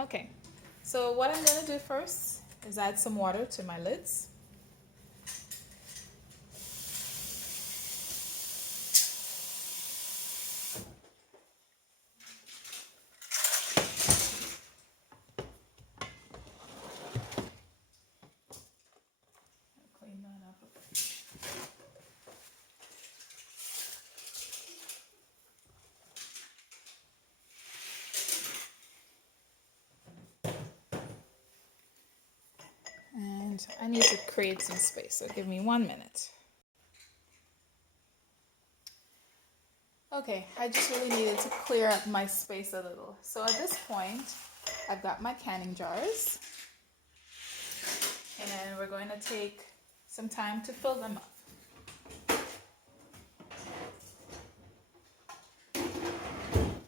Okay, so what I'm going to do first is add some water to my lids. Clean that up a bit. And I need to create some space, so give me 1 minute. Okay, I just really needed to clear up my space a little. So at this point, I've got my canning jars, and we're going to take some time to fill them up.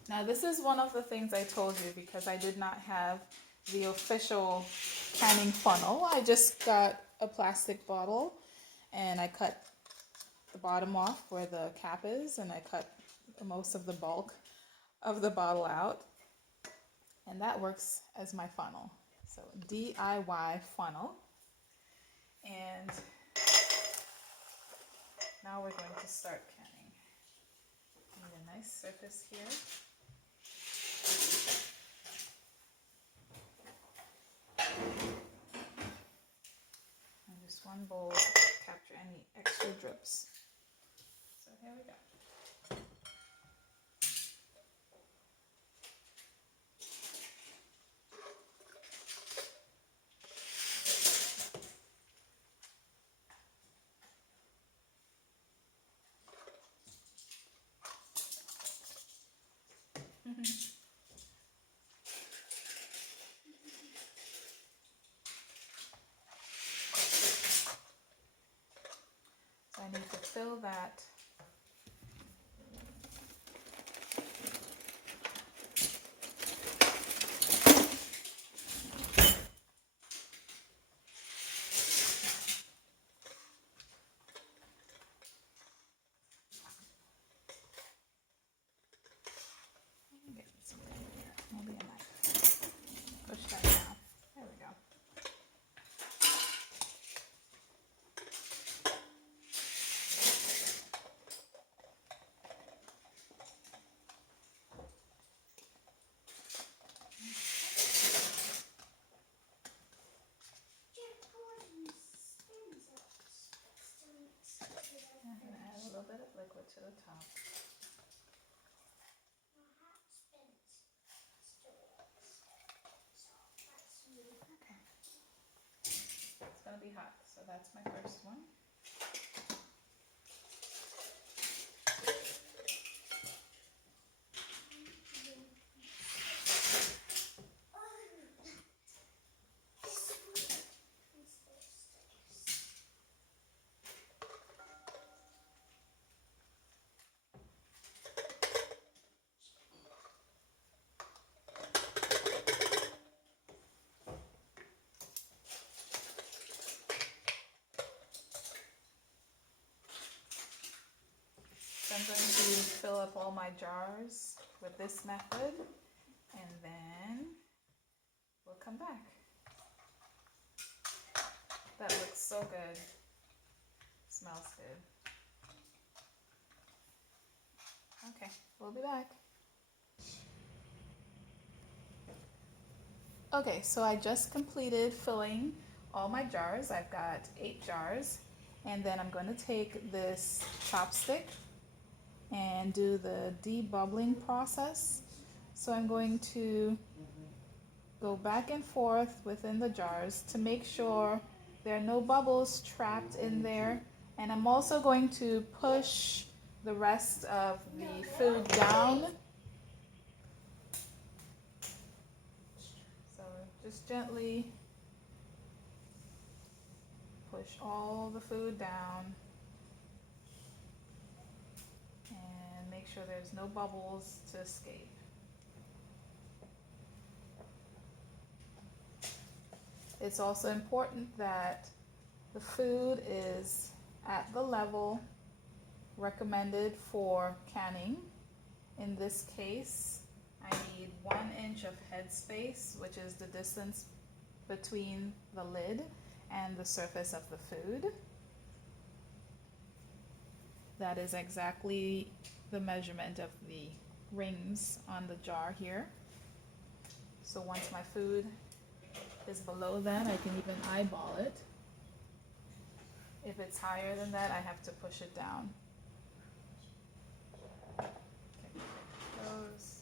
Now this is one of the things I told you because I did not have the official canning funnel. I just got a plastic bottle and I cut the bottom off where the cap is, and I cut most of the bulk of the bottle out, and that works as my funnel. So DIY funnel. And now we're going to start canning. Need a nice surface here. And just one bowl to capture any extra drips. So here we go. So I need to fill that . Maybe I might push that down. There we go. I'm going to add a little bit of liquid to the top. Okay. It's going to be hot, so that's my first one. So I'm going to fill up all my jars with this method, and then we'll come back. That looks so good. Smells good. Okay, we'll be back. Okay, so I just completed filling all my jars. I've got 8 jars, and then I'm going to take this chopstick and do the debubbling process. So I'm going to go back and forth within the jars to make sure there are no bubbles trapped in there. And I'm also going to push the rest of the food down. So just gently push all the food down and make sure there's no bubbles to escape. It's also important that the food is at the level recommended for canning. In this case, I need 1 inch of headspace, which is the distance between the lid and the surface of the food. That is exactly the measurement of the rings on the jar here. So once my food is below that, I can even eyeball it. If it's higher than that, I have to push it down. Okay, those.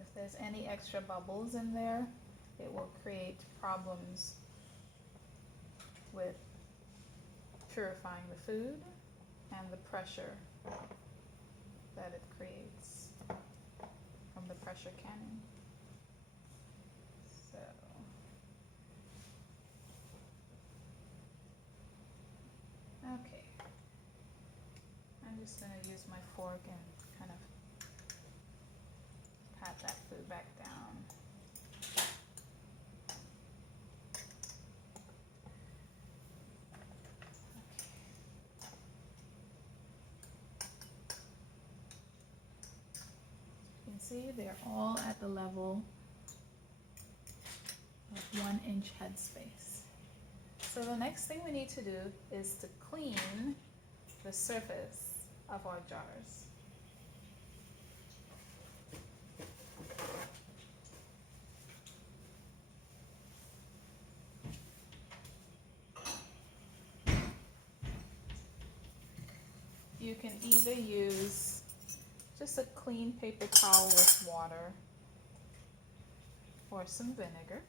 If there's any extra bubbles in there, it will create problems with purifying the food and the pressure that it creates from the pressure cannon. So okay, I'm just going to use my fork and kind of pat that food back down. You can see they're all at the level of 1 inch headspace. So the next thing we need to do is to clean the surface of our jars. You can either use just a clean paper towel with water or some vinegar.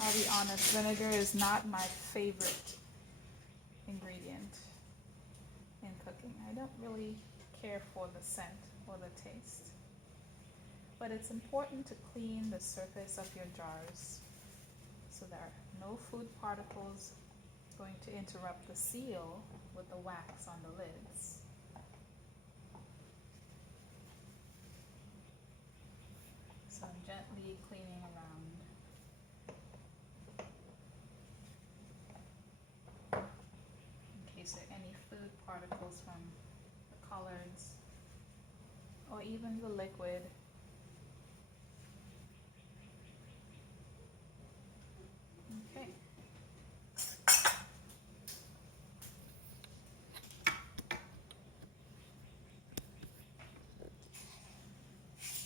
I'll be honest, vinegar is not my favorite ingredient in cooking. I don't really care for the scent or the taste. But it's important to clean the surface of your jars so there are no food particles going to interrupt the seal with the wax on the lids. So I'm gently cleaning around in case there are any food particles from the coloreds or even the liquid. Okay.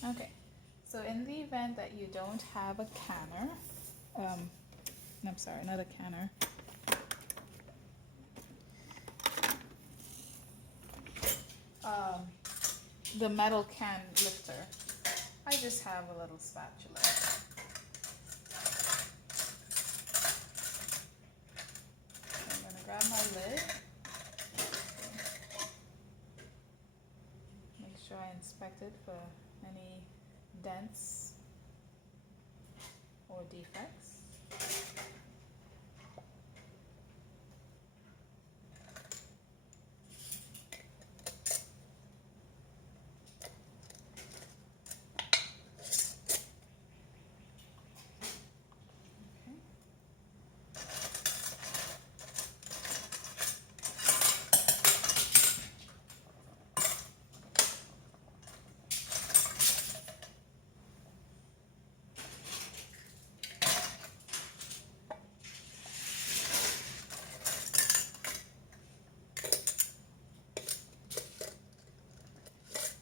Okay, so in the event that you don't have a canner, I'm sorry, not a canner, the metal can lifter, I just have a little spatula. I'm going to grab my lid, make sure I inspect it for any dents or defects.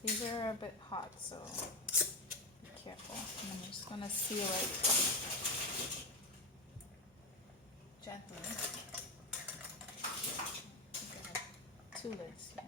These are a bit hot, so be careful. And I'm just going to seal it gently. I have 2 lids here.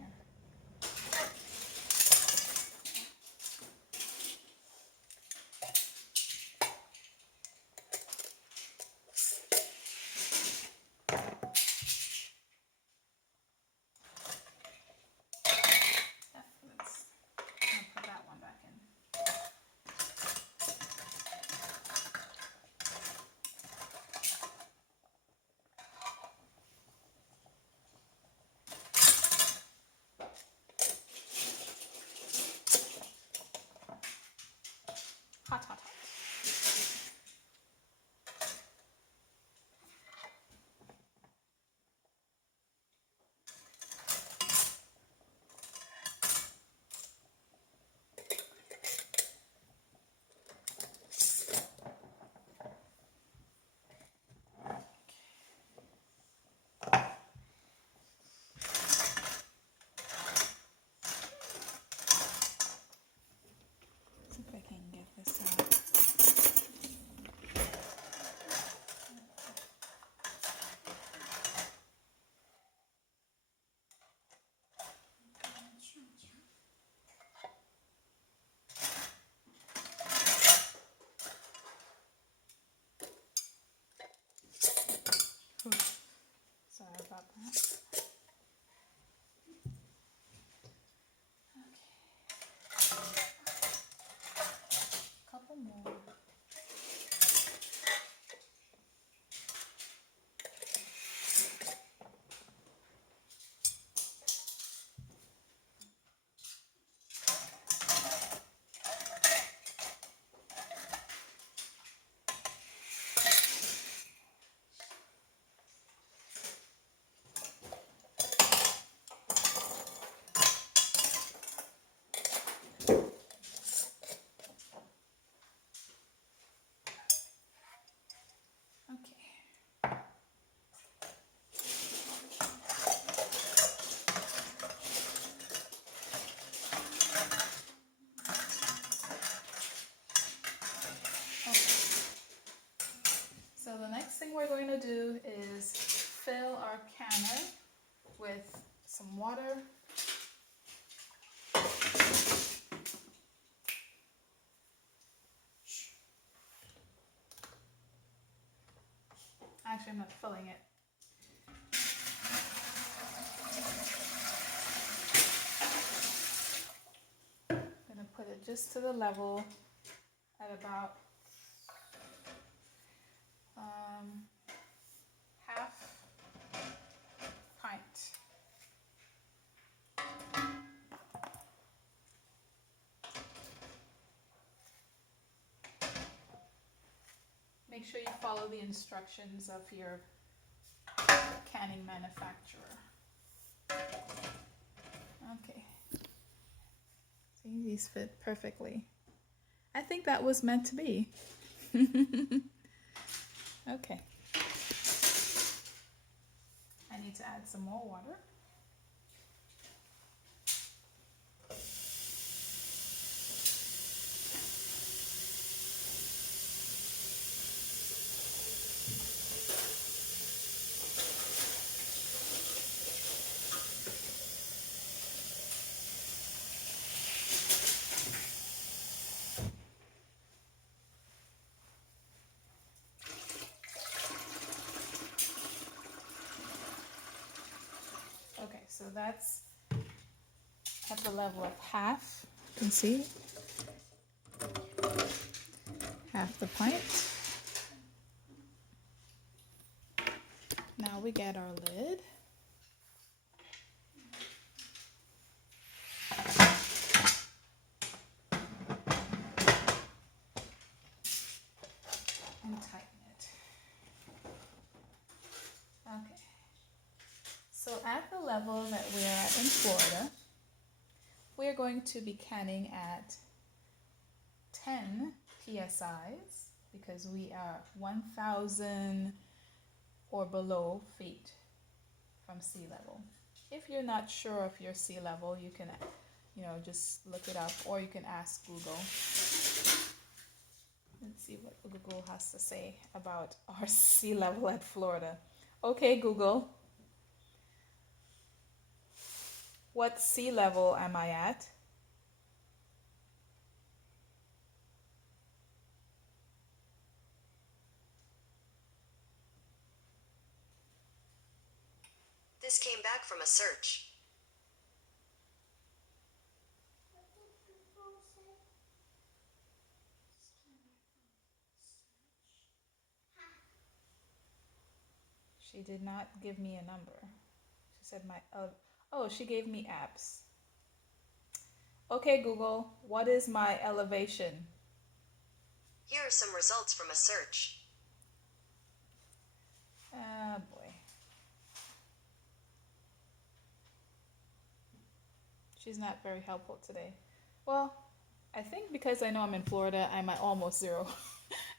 Couple more. Okay. Okay. So the next thing we're going to do is fill our canner with some water. Actually, I'm not filling it. I'm going to put it just to the level at about half pint. Make sure you follow the instructions of your canning manufacturer. Okay. See, these fit perfectly. I think that was meant to be. Okay. I need to add some more water. Okay, so that's at the level of half. You can see half the pint. Now we get our lid. And tighten it. Okay. So at the level that we're at in Florida, we're going to be canning at 10 PSIs because we are 1,000 or below feet from sea level. If you're not sure of your sea level, you can, just look it up, or you can ask Google. Let's see what Google has to say about our sea level at Florida. Okay, Google. What sea level am I at? This came back from a search. She did not give me a number. She said she gave me apps. Okay, Google, what is my elevation? Here are some results from a search. Ah, boy. She's not very helpful today. Well, I think because I know I'm in Florida, I'm at almost zero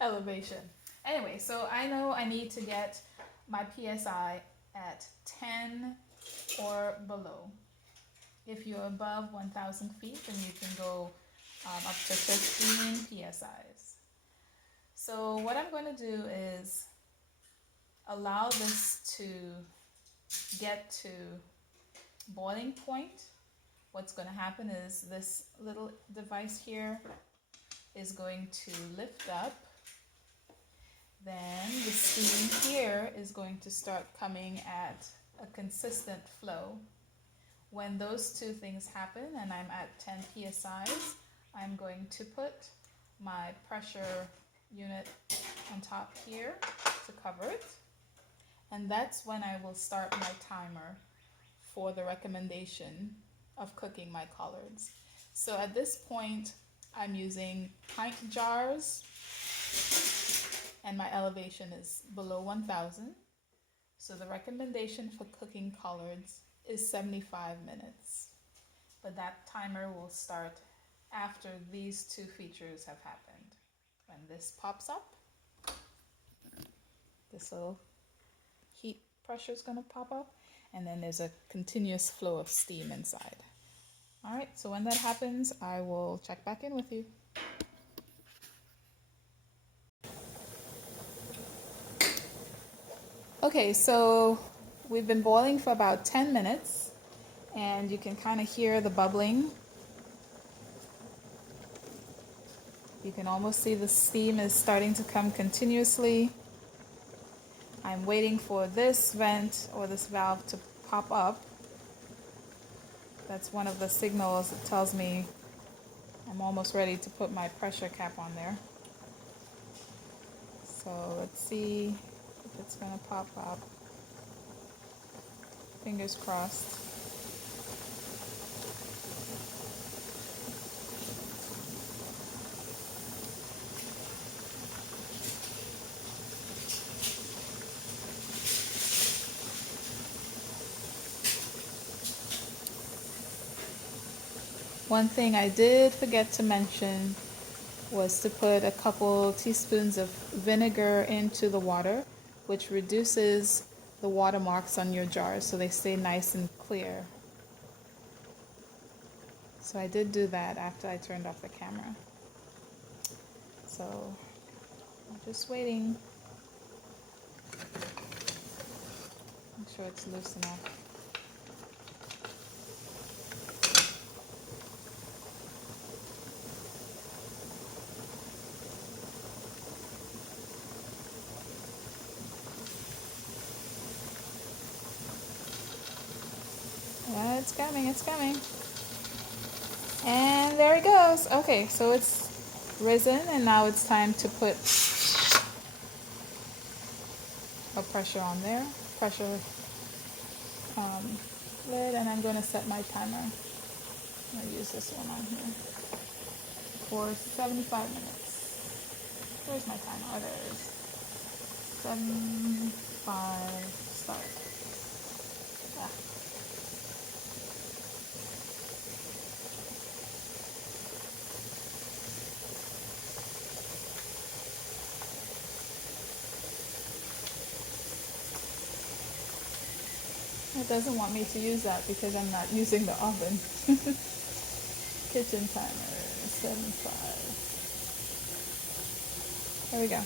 elevation. Anyway, so I know I need to get my PSI at 10 or below. If you're above 1,000 feet, then you can go up to 15 PSIs. So what I'm going to do is allow this to get to boiling point. What's going to happen is this little device here is going to lift up. Then the steam here is going to start coming at a consistent flow. When those two things happen and I'm at 10 psi's, I'm going to put my pressure unit on top here to cover it. And that's when I will start my timer for the recommendation of cooking my collards. So at this point, I'm using pint jars and my elevation is below 1000. So the recommendation for cooking collards is 75 minutes. But that timer will start after these two features have happened. When this pops up, this little heat pressure is going to pop up, and then there's a continuous flow of steam inside. All right, so when that happens, I will check back in with you. Okay, so we've been boiling for about 10 minutes, and you can kind of hear the bubbling. You can almost see the steam is starting to come continuously. I'm waiting for this vent or this valve to pop up. That's one of the signals that tells me I'm almost ready to put my pressure cap on there. So let's see if it's gonna pop up. Fingers crossed. One thing I did forget to mention was to put a couple teaspoons of vinegar into the water, which reduces the watermarks on your jars so they stay nice and clear. So I did do that after I turned off the camera. So I'm just waiting. Make sure it's loose enough. It's coming, it's coming. And there it goes. Okay, so it's risen, and now it's time to put a pressure on there. Pressure lid, and I'm going to set my timer. I'm going to use this one on here for 75 minutes. Where's my timer? Oh, there it is. 75, start. Ah. It doesn't want me to use that because I'm not using the oven. Kitchen timer, 75. There we go.